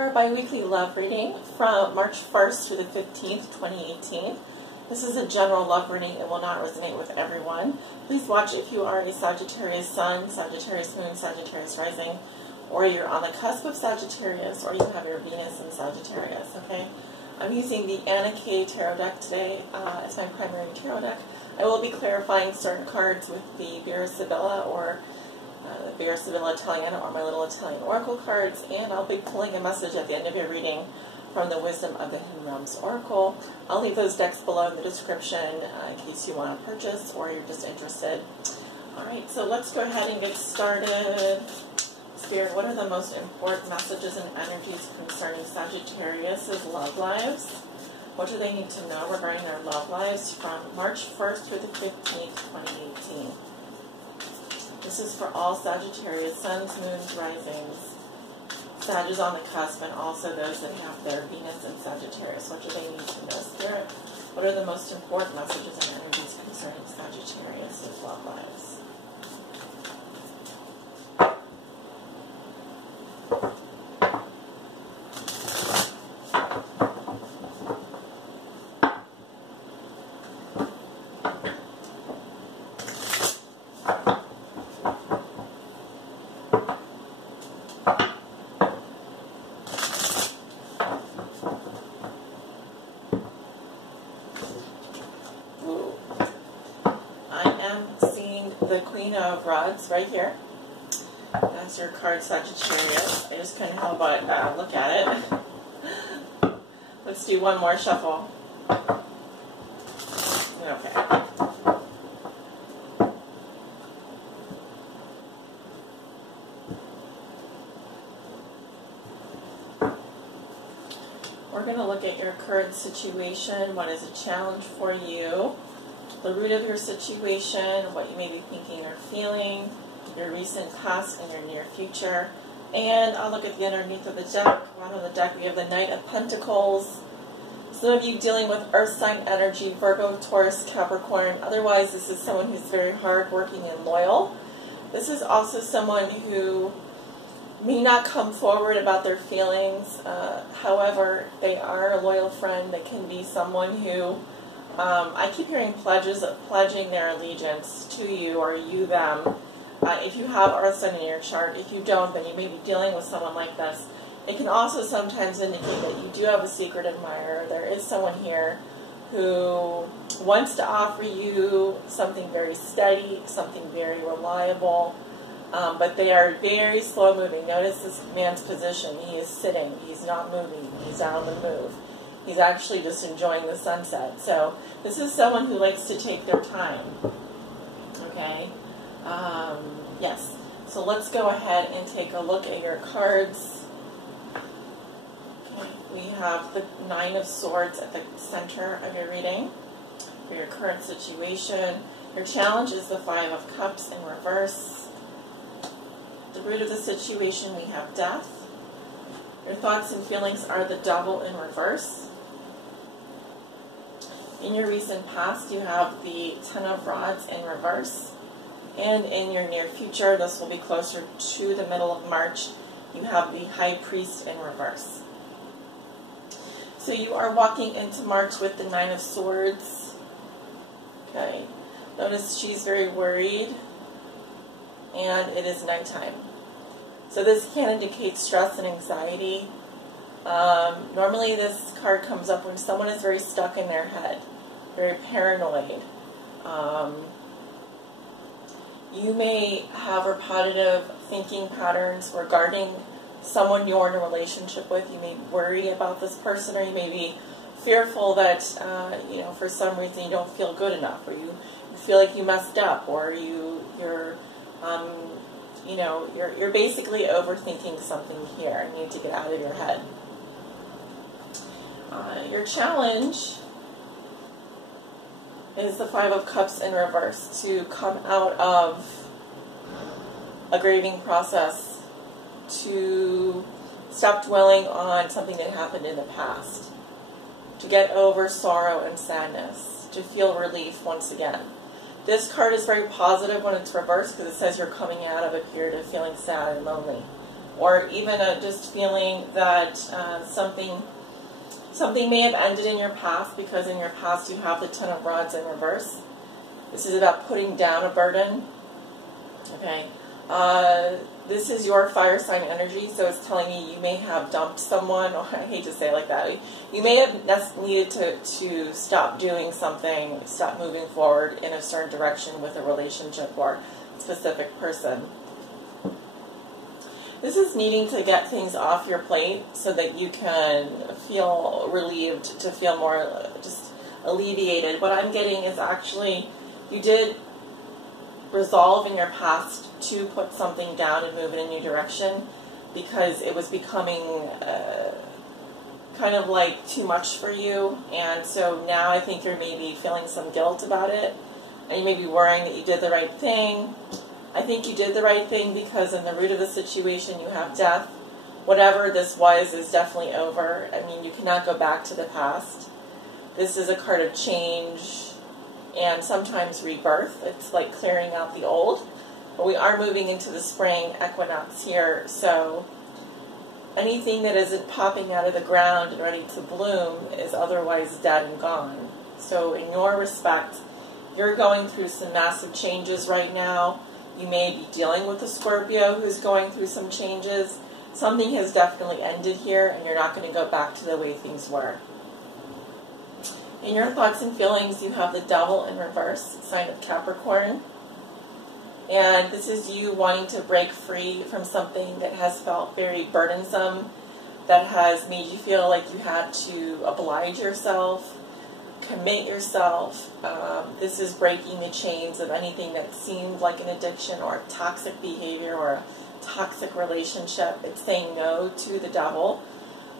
your bi-weekly love reading from March 1st through the 15th, 2018. This is a general love reading. It will not resonate with everyone. Please watch if you are a Sagittarius Sun, Sagittarius Moon, Sagittarius Rising, or you're on the cusp of Sagittarius, or you have your Venus in Sagittarius, okay? I'm using the Anna K Tarot deck today as my primary tarot deck. I will be clarifying certain cards with the Vera Sibilla or the Vera Sibilla Italiana or my little Italian Oracle cards, and I'll be pulling a message at the end of your reading from the Wisdom of the Hidden Realms Oracle. I'll leave those decks below in the description in case you want to purchase or you're just interested. Alright, so let's go ahead and get started. Spirit, what are the most important messages and energies concerning Sagittarius' love lives? What do they need to know regarding their love lives from March 1st through the 15th, 2018? This is for all Sagittarius, Suns, Moons, Risings, Sagittarius on the cusp, and also those that have their Venus in Sagittarius. What do they need to know, Spirit? What are the most important messages and energies concerning Sagittarius' love lives? The Queen of Rods right here. That's your card, Sagittarius. I just couldn't help but look at it. Let's do one more shuffle. Okay. We're going to look at your current situation. What is a challenge for you? The root of your situation, what you may be thinking or feeling, your recent past and your near future. And I'll look at the underneath of the deck. Bottom of the deck, we have the Knight of Pentacles. Some of you dealing with earth sign energy, Virgo, Taurus, Capricorn. Otherwise, this is someone who's very hardworking and loyal. This is also someone who may not come forward about their feelings. However, they are a loyal friend. They can be someone who I keep hearing pledging their allegiance to you or you them. If you have Earth Sign in your chart, if you don't, then you may be dealing with someone like this. It can also sometimes indicate that you do have a secret admirer. There is someone here who wants to offer you something very steady, something very reliable, but they are very slow moving. Notice this man's position. He is sitting. He's not moving. He's on the move. He's actually just enjoying the sunset. So this is someone who likes to take their time. Okay? Yes. So let's go ahead and take a look at your cards. Okay. We have the Nine of Swords at the center of your reading for your current situation. Your challenge is the Five of Cups in reverse. The root of the situation, we have death. Your thoughts and feelings are the Devil in reverse. In your recent past, you have the Ten of Rods in reverse. And in your near future, this will be closer to the middle of March, you have the High Priest in reverse. So you are walking into March with the Nine of Swords. Okay. Notice she's very worried. And it is nighttime. So this can indicate stress and anxiety. Normally this card comes up when someone is very stuck in their head, very paranoid. You may have repetitive thinking patterns regarding someone you're in a relationship with. You may worry about this person, or you may be fearful that, for some reason you don't feel good enough, or you feel like you messed up, or you're basically overthinking something here and you need to get out of your head. Your challenge is the Five of Cups in reverse, to come out of a grieving process, to stop dwelling on something that happened in the past, to get over sorrow and sadness, to feel relief once again. This card is very positive when it's reversed because it says you're coming out of a period of feeling sad and lonely. or even just feeling that something may have ended in your past, because in your past you have the Ten of Rods in reverse. This is about putting down a burden. Okay. This is your fire sign energy, so it's telling me you may have dumped someone, or I hate to say it like that. You may have needed to stop doing something, stop moving forward in a certain direction with a relationship or a specific person. This is needing to get things off your plate so that you can feel relieved, to feel more just alleviated. What I'm getting is actually you did resolve in your past to put something down and move in a new direction, because it was becoming kind of like too much for you, and so now I think you're maybe feeling some guilt about it, and you may be worrying that you did the right thing. I think you did the right thing, because in the root of the situation you have death. Whatever this was is definitely over. I mean, you cannot go back to the past. This is a card of change and sometimes rebirth. It's like clearing out the old. But we are moving into the spring equinox here, so anything that isn't popping out of the ground and ready to bloom is otherwise dead and gone. So in your respect, you're going through some massive changes right now. You may be dealing with a Scorpio who's going through some changes. Something has definitely ended here, and you're not going to go back to the way things were. In your thoughts and feelings, you have the Devil in reverse, sign of Capricorn. And this is you wanting to break free from something that has felt very burdensome, that has made you feel like you had to oblige yourself, commit yourself. This is breaking the chains of anything that seemed like an addiction or toxic behavior or a toxic relationship. It's saying no to the devil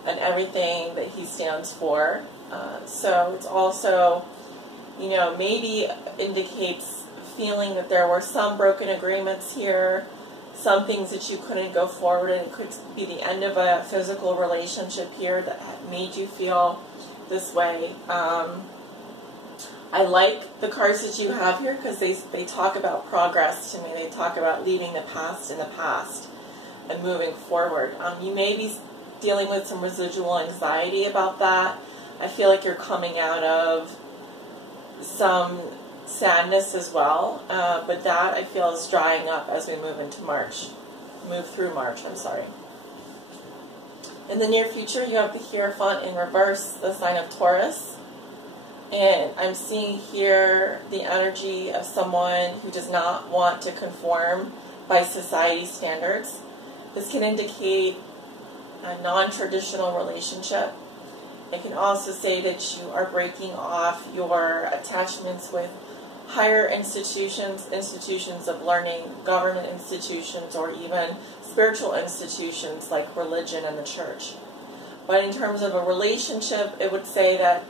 and everything that he stands for. So it's also, you know, maybe indicates feeling that there were some broken agreements here, some things that you couldn't go forward, and it could be the end of a physical relationship here that made you feel this way. I like the cards that you have here because they talk about progress to me. They talk about leaving the past in the past and moving forward. You may be dealing with some residual anxiety about that. I feel like you're coming out of some sadness as well, but that I feel is drying up as we move into March. Move through March, I'm sorry. In the near future, you have the Hierophant in reverse, the sign of Taurus. And I'm seeing here the energy of someone who does not want to conform by society standards. This can indicate a non-traditional relationship. It can also say that you are breaking off your attachments with higher institutions, institutions of learning, government institutions, or even spiritual institutions like religion and the church. But in terms of a relationship, it would say that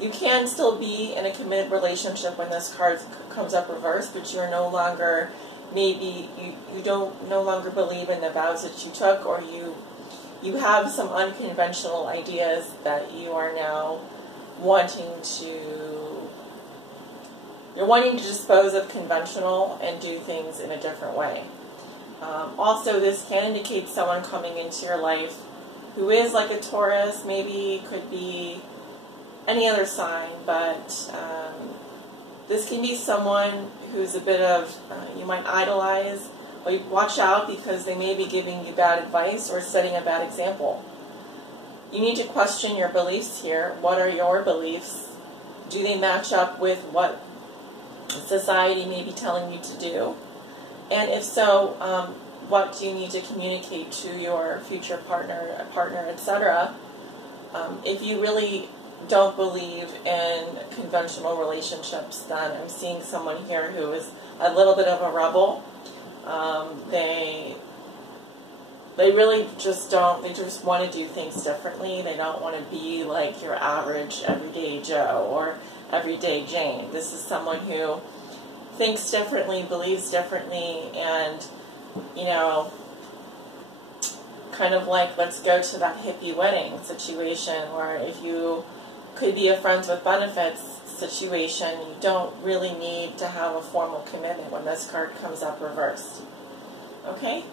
you can still be in a committed relationship when this card comes up reversed, but you're no longer, maybe you don't no longer believe in the vows that you took, or you have some unconventional ideas that you are now wanting to, you're wanting to dispose of conventional and do things in a different way. Also, this can indicate someone coming into your life who is like a Taurus, maybe could be any other sign, but this can be someone who's a bit of, you might idolize, or you watch out because they may be giving you bad advice or setting a bad example. You need to question your beliefs here. What are your beliefs? Do they match up with what society may be telling you to do? And if so, what do you need to communicate to your future partner, etc.? If you really don't believe in conventional relationships, then I'm seeing someone here who is a little bit of a rebel. They really just don't, they just want to do things differently. They don't want to be like your average everyday Joe or everyday Jane. This is someone who thinks differently, believes differently, and, you know, kind of like, let's go to that hippie wedding situation where if you could be a friends with benefits situation, you don't really need to have a formal commitment when this card comes up reversed. Okay?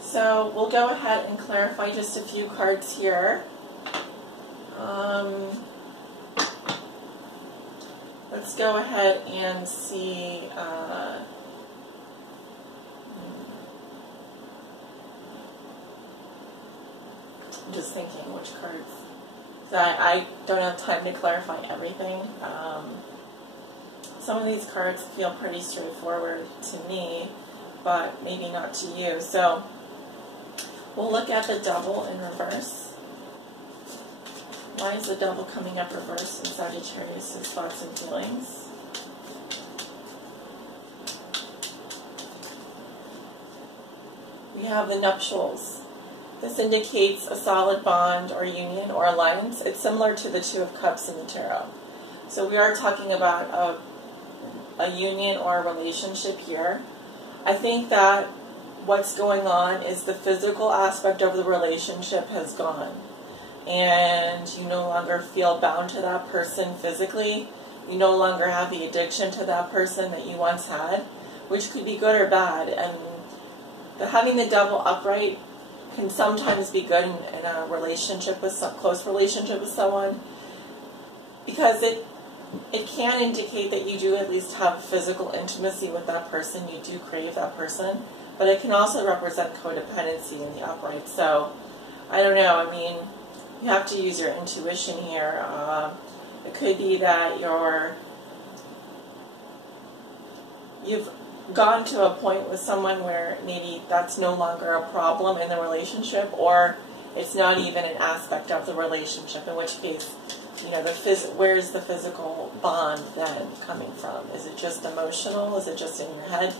So we'll go ahead and clarify just a few cards here. Let's go ahead and see. I'm just thinking which cards. I don't have time to clarify everything. Some of these cards feel pretty straightforward to me, but maybe not to you. So we'll look at the Devil in reverse. Why is the Devil coming up reverse in Sagittarius' thoughts and feelings? We have the nuptials. This indicates a solid bond or union or alliance. It's similar to the Two of Cups in the Tarot. So we are talking about a union or a relationship here. I think that what's going on is the physical aspect of the relationship has gone. And you no longer feel bound to that person physically. You no longer have the addiction to that person that you once had, which could be good or bad. And having the Devil upright can sometimes be good in a relationship with close relationship with someone, because it can indicate that you do at least have physical intimacy with that person. You do crave that person, but it can also represent codependency in the upright. So I don't know. I mean, you have to use your intuition here. It could be that you've gone to a point with someone where maybe that's no longer a problem in the relationship, or it's not even an aspect of the relationship, in which case, you know, where is the physical bond then coming from? Is it just emotional? Is it just in your head?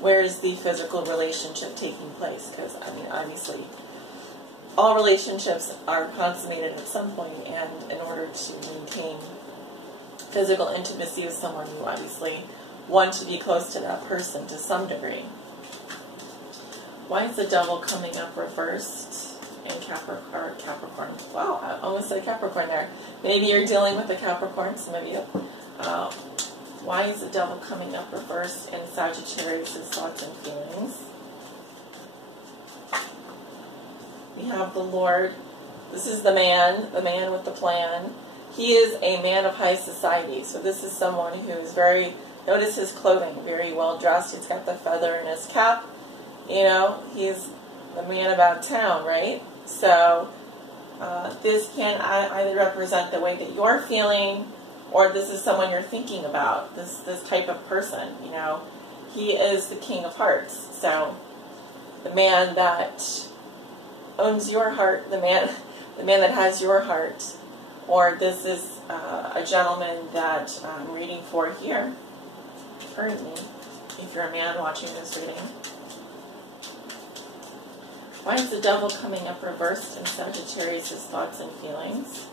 Where is the physical relationship taking place? Because, I mean, obviously, all relationships are consummated at some point, and in order to maintain physical intimacy with someone, you obviously want to be close to that person to some degree. Why is the Devil coming up reversed in Capricorn? Wow, I almost said Capricorn there. Maybe you're dealing with the Capricorn, some of you. Why is the Devil coming up reversed in Sagittarius' thoughts and feelings? We have the Lord. This is the man with the plan. He is a man of high society. So this is someone who is very, notice his clothing, very well dressed. He's got the feather in his cap. You know, he's the man about town, right? So this can either represent the way that you're feeling, or this is someone you're thinking about, this type of person. You know, he is the King of Hearts. So the man that owns your heart, the man that has your heart, or this is a gentleman that I'm reading for here currently, if you're a man watching this reading. Why is the Devil coming up reversed in Sagittarius' thoughts and feelings?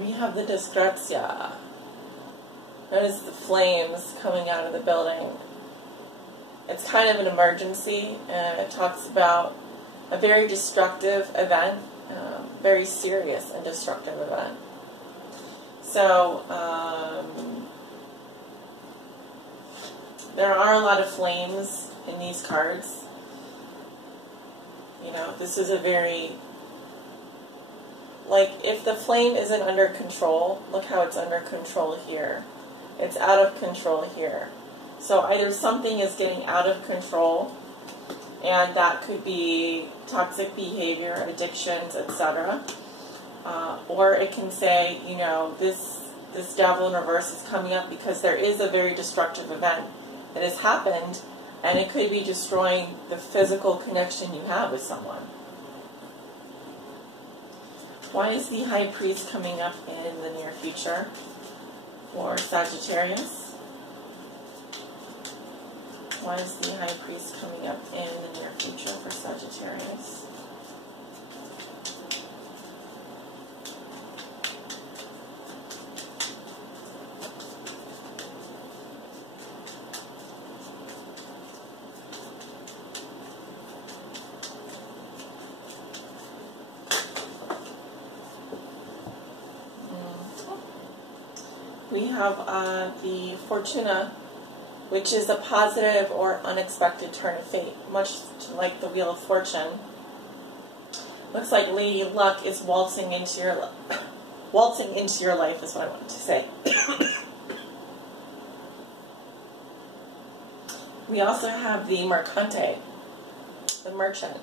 We have the Disgrazia. Notice the flames coming out of the building. It's kind of an emergency. It talks about a very destructive event, very serious and destructive event. So, there are a lot of flames in these cards. You know, this is a very, like, if the flame isn't under control, look how it's under control here. It's out of control here. So either something is getting out of control, and that could be toxic behavior, addictions, etc. Or it can say, you know, this Devil in reverse is coming up because there is a very destructive event that has happened, and it could be destroying the physical connection you have with someone. Why is the High Priest coming up in the near future for Sagittarius? Why is the High Priest coming up in the near future for Sagittarius? We have the Fortuna, which is a positive or unexpected turn of fate, much like the Wheel of Fortune. Looks like Lady Luck is waltzing into your life is what I wanted to say. We also have the Mercante, the Merchant.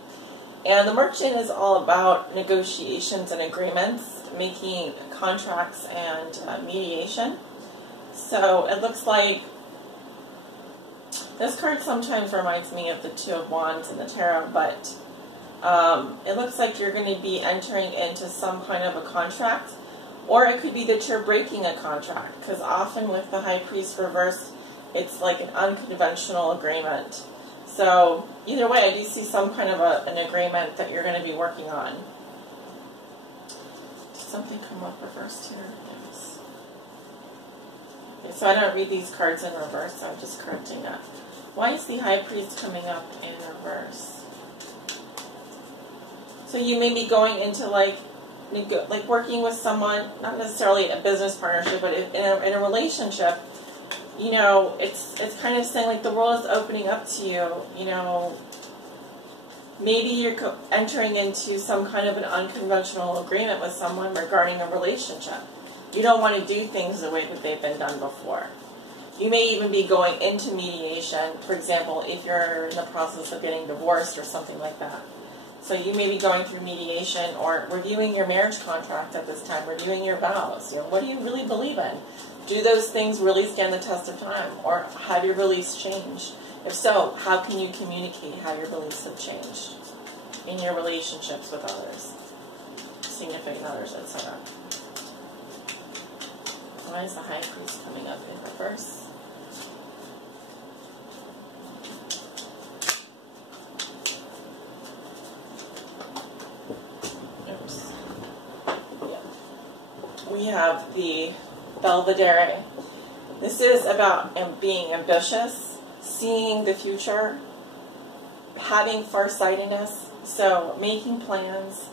And the Merchant is all about negotiations and agreements, making contracts and mediation. So it looks like this card sometimes reminds me of the Two of Wands in the Tarot, but it looks like you're going to be entering into some kind of a contract, or it could be that you're breaking a contract, because often with the High Priest reversed, it's like an unconventional agreement. So either way, I do see some kind of an agreement that you're going to be working on. Did something come up reversed here? Yes. Okay, so I don't read these cards in reverse, so I'm just correcting that. Why is the High Priest coming up in reverse? So you may be going into like working with someone, not necessarily a business partnership, but in a relationship. You know, it's kind of saying like the world is opening up to you. You know, maybe you're entering into some kind of an unconventional agreement with someone regarding a relationship. You don't want to do things the way that they've been done before. You may even be going into mediation, for example, if you're in the process of getting divorced or something like that. So you may be going through mediation or reviewing your marriage contract at this time, reviewing your vows. You know, what do you really believe in? Do those things really stand the test of time? Or have your beliefs changed? If so, how can you communicate how your beliefs have changed in your relationships with others, significant others, etc.? Why is the High Priest coming up in reverse? Oops. Yeah. We have the Belvedere. This is about being ambitious, seeing the future, having farsightedness, so making plans.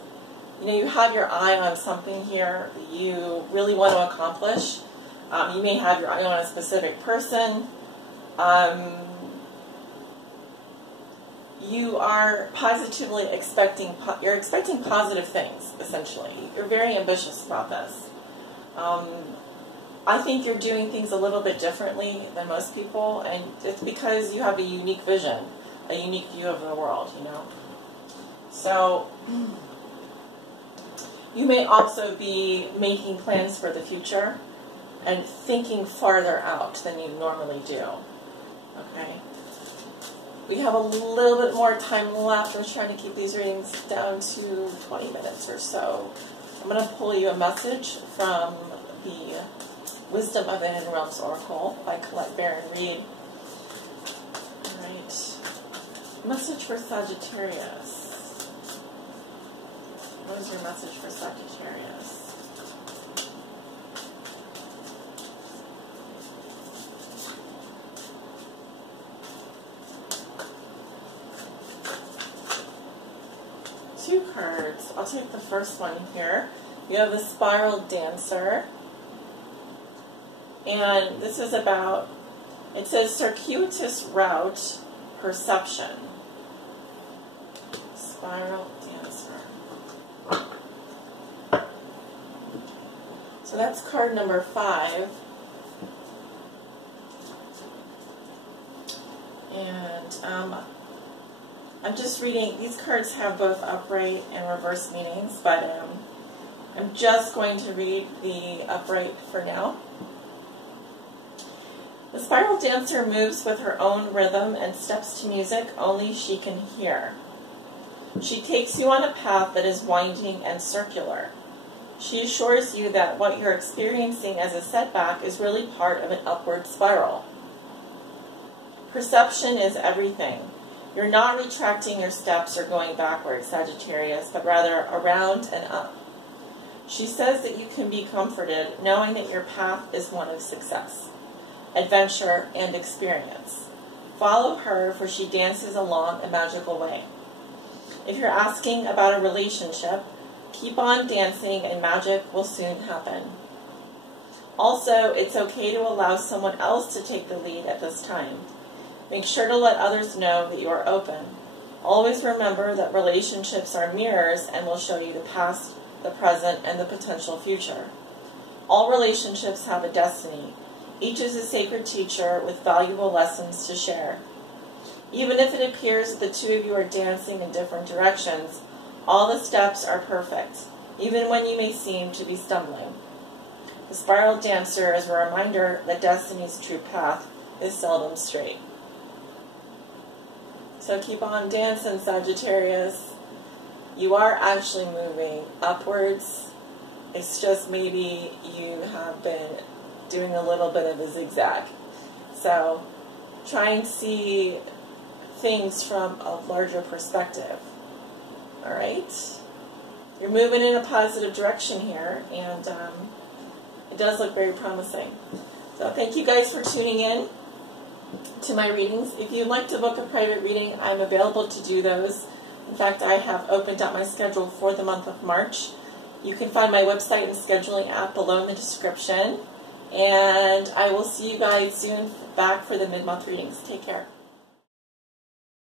You know, you have your eye on something here that you really want to accomplish. You may have your eye on a specific person. You are positively expecting positive things, essentially. You're very ambitious about this. I think you're doing things a little bit differently than most people, and it's because you have a unique vision, a unique view of the world, you know. So you may also be making plans for the future and thinking farther out than you normally do. Okay? We have a little bit more time left. I'm trying to keep these readings down to 20 minutes or so. I'm going to pull you a message from the Wisdom of the Hidden Realms Oracle by Colette Barron-Reid. Alright. Message for Sagittarius. What is your message for Sagittarius? Two cards. I'll take the first one here. You have the Spiral Dancer. And this is about, it says circuitous route perception. Spiral Dancer. So that's card number 5. And I'm just reading, these cards have both upright and reverse meanings, but I'm just going to read the upright for now. The Spiral Dancer moves with her own rhythm and steps to music only she can hear. She takes you on a path that is winding and circular. She assures you that what you're experiencing as a setback is really part of an upward spiral. Perception is everything. You're not retracting your steps or going backwards, Sagittarius, but rather around and up. She says that you can be comforted knowing that your path is one of success, adventure, and experience. Follow her, for she dances along a magical way. If you're asking about a relationship, keep on dancing and magic will soon happen. Also, it's okay to allow someone else to take the lead at this time. Make sure to let others know that you are open. Always remember that relationships are mirrors and will show you the past, the present, and the potential future. All relationships have a destiny. Each is a sacred teacher with valuable lessons to share. Even if it appears that the two of you are dancing in different directions, all the steps are perfect, even when you may seem to be stumbling. The spiral dancer is a reminder that destiny's true path is seldom straight. So keep on dancing, Sagittarius. You are actually moving upwards. It's just maybe you have been doing a little bit of a zigzag. So try and see things from a larger perspective. All right? You're moving in a positive direction here, and it does look very promising. So thank you guys for tuning in to my readings. If you'd like to book a private reading, I'm available to do those. In fact, I have opened up my schedule for the month of March. You can find my website and scheduling app below in the description. And I will see you guys soon back for the mid-month readings. Take care.